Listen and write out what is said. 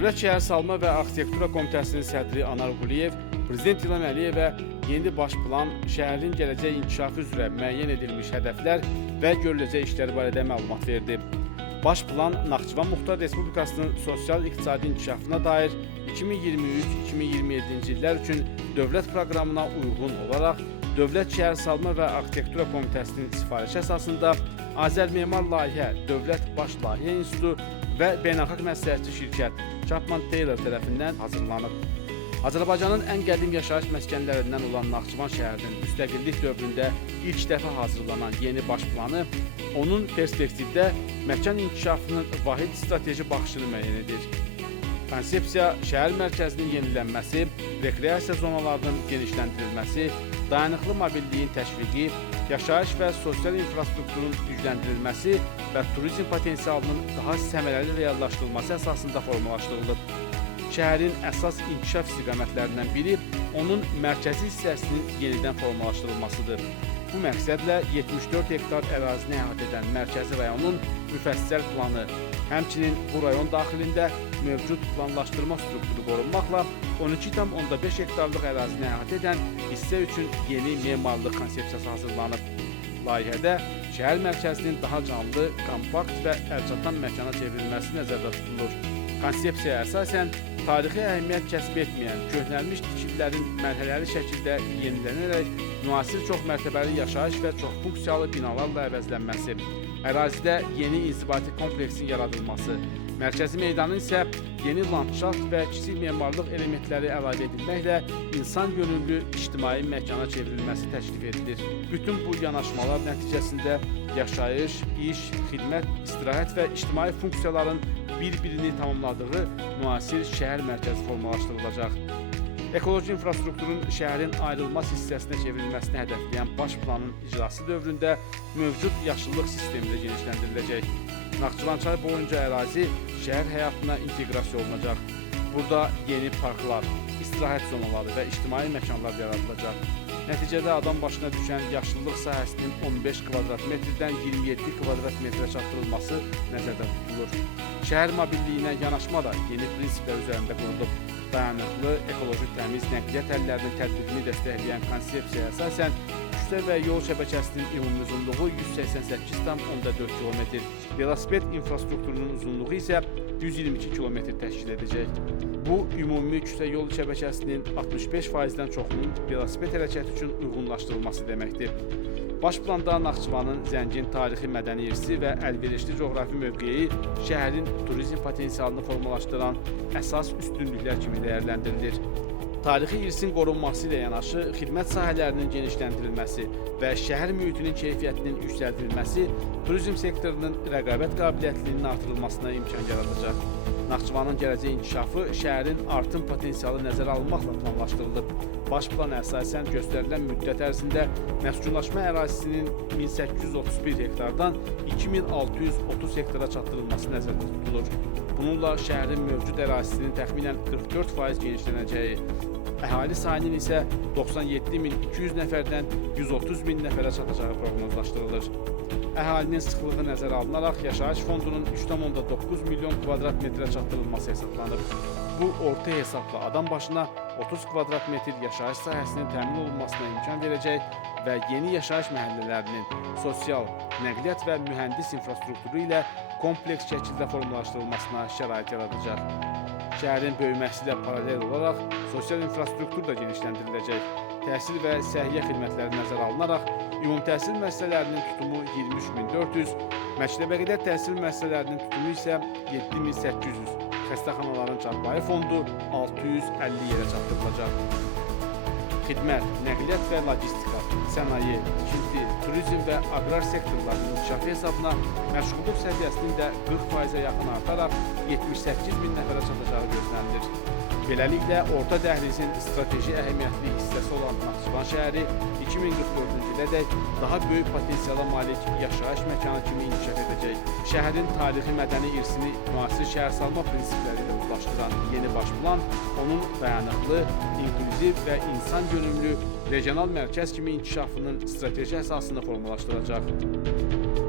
Dövlət Şəhərsalma və Arxitektura Komitəsinin sədri Anar Quliyev, Prezident İlham Əliyevə yeni baş plan, şəhərin gələcək inkişafı üzrə müəyyən edilmiş hədəflər və görüləcək işlər barədə məlumat verdi. Baş plan Naxçıvan Muxtar Respublikasının sosial-iqtisadi inkişafına dair 2023-2027-ci illər üçün dövlət proqramına uyğun olaraq Dövlət Şəhərsalma və Arxitektura Komitəsinin sifarişi əsasında Azərmemar Layihə Dövlət Baş Layihə İnstitutu və beynəlxalq məsləhətçi şirkət Chapman Taylor tərəfindən hazırlanıb. Azərbaycanın ən qədim yaşayış məskənlərindən olan Naxçıvan şəhərinin müstəqillik dövründə ilk dəfə hazırlanan yeni baş planı, onun perspektivdə məkan inkişafının vahid strateji baxışını müəyyən edir. Konsepsiya, şəhər mərkəzinin yenilənməsi, rekreasiya zonalarının genişləndirilməsi, dayanıqlı mobilliyin təşviqi, yaşayış və sosial infrastrukturun gücləndirilməsi və turizm potensialının daha səmərəli reallaşdırılması əsasında formalaşdırılıb. Şəhərin əsas inkişaf istiqamətlərindən biri onun mərkəzi hissəsinin yenidən formalaşdırılmasıdır. Bu məqsədlə 74 hektar ərazini əhatə edən mərkəzi rayonun müfəssəl planı, həmçinin bu rayon daxilində mövcud planlaşdırma strukturu qorunmaqla 12,5 hektarlıq ərazini əhatə edən hissə üçün yeni memarlıq konsepsiyası hazırlanıb. Layihədə şəhər mərkəzinin daha canlı, kompakt və əlçatan məkana çevrilməsi nəzərdə tutulur. Konsepsiyaya əsasən tarixi əhəmiyyət kəsb etməyən köhnəlmiş tikililərin mərhələli şəkildə yenilənərək müasir çoxmərtəbəli yaşayış və çoxfunksiyalı binalarla əvəzlənməsi, ərazidə yeni inzibati kompleksin yaradılması, mərkəzi meydanın isə yeni landşaft və kiçik memarlıq elementləri əlavə edilməklə insan gönüllü ictimai məkana çevrilməsi təklif edilir. Bütün bu yanaşmalar nəticəsində yaşayış, iş, xidmət, istirahət və ictimai funksiyaların bir-birini tamamladığı müasir şəhər mərkəzi formalaşdırılacaq. Ekoloji infrastrukturun şəhərin ayrılmaz hissəsinə çevrilməsini hədəfləyən baş planın icrası dövründə mövcud yaşıllıq sistemi də genişləndiriləcək. Naxçıvan çay boyunca ərazi şəhər həyatına inteqrasiya olunacaq. Burada yeni parklar, istirahət zonaları və ictimai məkanlar yaradılacaq. Nəticədə adam başına düşən yaşıllıq sahəsinin 15 kvadrat metrdən 27 kvadrat metrə çatdırılması nəzərdə tutulur. Şəhər mobilliyinə yanaşma da yeni prinsiplər üzərində qurulub. Dayanıqlı, ekoloji təmiz nəqliyyat əllərinin tətbiqini dəstəkləyən konsepsiyaya əsasən küçə və yol şəbəkəsinin ümumi uzunluğu 188,4 km, velosiped infrastrukturunun uzunluğu isə 122 km təşkil edəcək. Bu, ümumi küçə yol şəbəkəsinin 65%-dən çoxunun velosiped hərəkəti üçün uyğunlaşdırılması deməkdir. Baş planda Naxçıvanın zəngin tarixi mədəni irsi və əlverişli coğrafi mövqeyi şəhərin turizm potensialını formalaşdıran əsas üstünlüklər kimi dəyərləndirilir. Tarixi irsin qorunması ilə yanaşı, xidmət sahələrinin genişləndirilməsi və şəhər mühitinin keyfiyyətinin yüksəldilməsi turizm sektorunun rəqabət qabiliyyətinin artırılmasına imkan yaradacaq. Naxçıvanın gələcək inkişafı şəhərin artım potensialı nəzərə alınmaqla planlaşdırılıb. Baş plana əsasən göstərilən müddət ərzində məskunlaşma ərazisinin 1831 hektardan 2630 hektara çatdırılması nəzərdə tutulur. Bununla şəhərin mövcud ərazisinin təxminən 44% genişlənəcəyi, əhali sayının isə 97.200 nəfərdən 130.000 nəfərə çatacağı proqnozlaşdırılır. Əhalinin sıxlığı nəzərə alınaraq yaşayış fondunun 3,9 milyon kvadrat metrə çatdırılması hesablanıb. Bu, orta hesabla adam başına 30 kvadrat metr yaşayış sahəsinin təmin olunmasına imkan verəcək və yeni yaşayış məhəllələrinin sosial, nəqliyyat və mühəndis infrastrukturu ilə kompleks şəkildə formalaşdırılmasına şərait yaradacaq. Şəhərin böyüməsi ilə paralel olaraq sosial infrastruktur da genişləndiriləcək. Təhsil və səhiyyə xidmətləri nəzərə alınaraq ümumi təhsil müəssisələrinin tutumu 23.400, məktəbəqədər təhsil müəssisələrinin tutumu isə 7.800, xəstəxanaların çarpayı fondu 650 yerə çatdırılacaq. Xidmət, nəqliyyat və logistika, sənaye, tikinti, turizm və aqrar sektorlarının inkişafı hesabına məşğulluq səviyyəsinin də 40%-ə yaxın artaraq 78.000 nəfərə çatacağı gözlənilir. Beləliklə, Orta Dəhlizin strateji əhəmiyyətli hissəsi olan Naxçıvan şəhəri 2044-cü ilədək daha böyük potensiala malik yaşayış məkanı kimi inkişaf edəcək. Şəhərin tarixi mədəni irsini müasir şəhərsalma prinsipləri ilə uzlaşdıran yeni baş plan, onun dayanıqlı, inklüziv və insan gönüllü regional mərkəz kimi inkişafının strateji əsasını formalaşdıracaq.